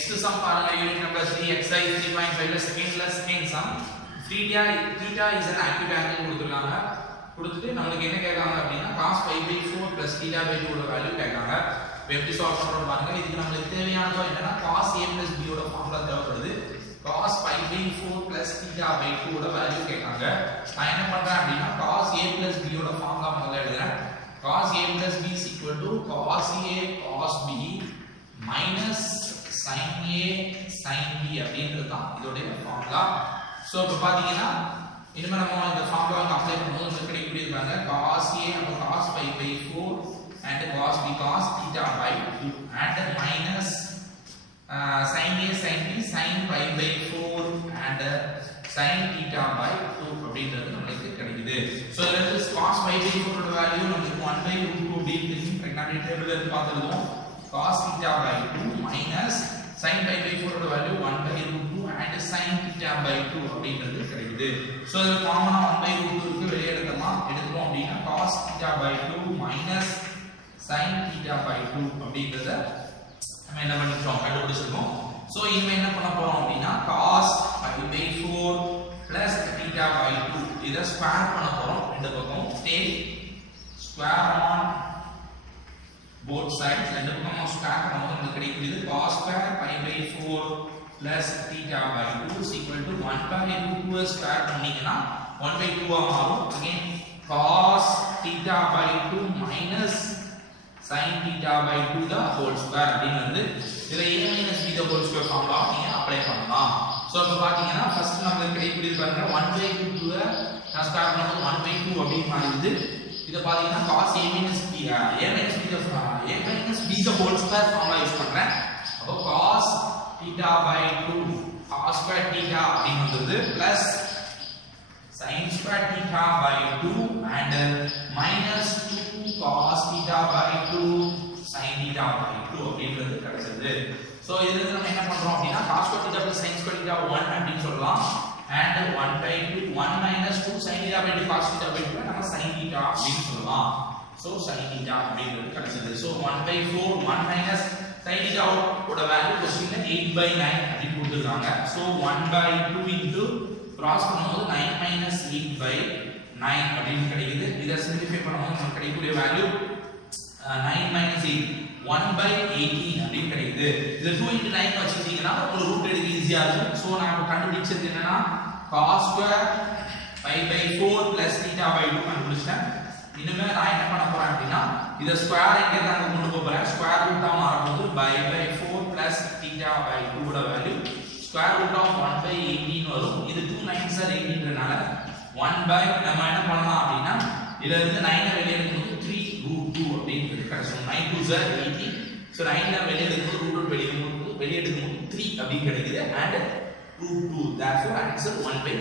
next sum பாருங்க unit number 3 exercise 3.5 ல second sum theta is an acute angle கொடுத்திருக்காங்க. கொடுத்துட்டு நமக்கு என்ன கேக்குறாங்க அப்படினா cos pi by 4 plus theta by 2 ஓட வேல்யூ கேக்குறாங்க. எப்படி சால்வ் பண்றோம் பாருங்க. இதுக்கு நமக்கு தேவையானது என்னன்னா cos a plus b ஓட ஃபார்முலா தேவைப்படுது. cos pi by 4 plus theta by 2 ஓட வேல்யூ கேக்குறாங்க. நான் என்ன பண்றேன் அப்படினா cos a plus b ஓட ஃபார்முலா முதல்ல எழுதுறேன். cos a plus b is equal to cos a cos b minus sin a sin b அப்படின்றது தான் இதோட ஃபார்முலா. சோ இப்போ பாத்தீங்கன்னா இனிமே நம்ம இந்த ஃபார்முலாவை அப்ளை பண்ணும்போது நமக்கு கிடைக்கக்கூடியது பாருங்க cos a நம்ம cos pi by 4 and cos b cos theta by 2 and minus sin a sin b sin pi by 4 and sin theta by 2 அப்படின்றது நமக்கு கிடைக்குது. சோ இதுல இருந்து cos pi by 4 ஓட வேல்யூ நமக்கு 1/√2 அப்படின்னு தெரியும். ரெண்டாவது டேபிள்ல இருந்து பார்த்துருக்கோம். cos theta by 2 minus sin pi by 4 ஓட value 1/√2 and sin theta by 2 அப்படின்றது கிடைக்குது. சோ இது காமனா 1/√2 இருக்கு வெளிய எடுத்தோம் அப்படினா cos theta by 2 minus sin theta by 2 அப்படிங்கறத நம்ம என்ன பண்ணிட்டோம் கண்டுபிடிச்சிருக்கோம். சோ இனிமே என்ன பண்ண போறோம் அப்படினா cos pi by 4 plus theta by 2 இத ஸ்கொயர் பண்ண போறோம். ரெண்டு பக்கம் take square on both sides. ரெண்டு பக்கமும் ஸ்கொயர் பண்ணும்போது நமக்கு கிடைக்குது cos square pi by 4 plus theta by 2 is equal to 1/√2 square பண்ணீங்கன்னா 1/2 ஆ மாறும். again cos theta by 2 minus sin theta by 2 the whole square அப்படின்னு வந்து இதுல a minus b the whole square formula நீங்க அப்ளை பண்ணலாம். சோ இப்ப பாத்தீங்கன்னா first நமக்கு கிடைக்குது பாருங்க 1/2 நான் ஸ்கொயர் பண்ணும்போது 1/2 அப்படி மாறிடுது. இத பாத்தீங்கன்னா cos a minus b the whole square formula use பண்றேன். அப்போ cos theta by 2 cos square theta அப்படின்னு வந்துருது plus sin square theta by 2 and minus 2 cos theta by 2 sin theta by 2 அப்படின்றது கிடைச்சது. சோ இதுல நம்ம என்ன பண்றோம் அப்படினா cos square theta plus sin square theta 1 அப்படி சொல்லலாம் and 1/2 1 minus 2 sin theta by 2 cos theta by 2 நம்ம sin theta அப்படி சொல்லலாம். சோ sin theta அப்படின்றது கிடைச்சது. சோ 1/4 1 minus sin theta ஓட வேல்யூ क्वेश्चनல 8/9 அப்படி கொடுத்திருக்காங்க. சோ 1/2 into cross பண்ணும்போது 9 minus 8/9 அப்படின்னு கிடைக்குது. இத சிம்பிளிஃபை பண்ணும்போது நமக்கு கிடைக்கக்கூடிய வேல்யூ 9 minus 8 1/18 அப்படி கிடைக்குது. இத 2 into 9 வச்சிட்டீங்கன்னா உங்களுக்கு ரூட் எடுக்க ஈஸியா இருக்கும். சோ நாம கண்டுபிடிச்சது என்னன்னா cos square pi by 4 plus theta by 2 கண்டுபிடிச்சேன். இனிமே நான் என்ன பண்ண போறேன் அப்படினா இத ஸ்கொயர் எங்க தான் கொண்டு போறேன். ஸ்கொயர் ரூட் ஆ மாறும்போது pi by 4 plus theta by 2 ஓட வேல்யூ square root of 1/18 வரும். இது 2 9s are 18ன்றனால 1 நம்ம என்ன பண்ணலாம் அப்படினா இதுல இருந்து 9 வெளிய எடுக்கும்போது 3√2 அப்படிங்கிறது கிடைக்கும். 9 2s are 18. சோ 9 வெளிய எடுக்கும்போது ரூட் வெளிய எடுக்கும்போது 3 அப்படி கிடைக்குது and √2. therefore answer 1/3.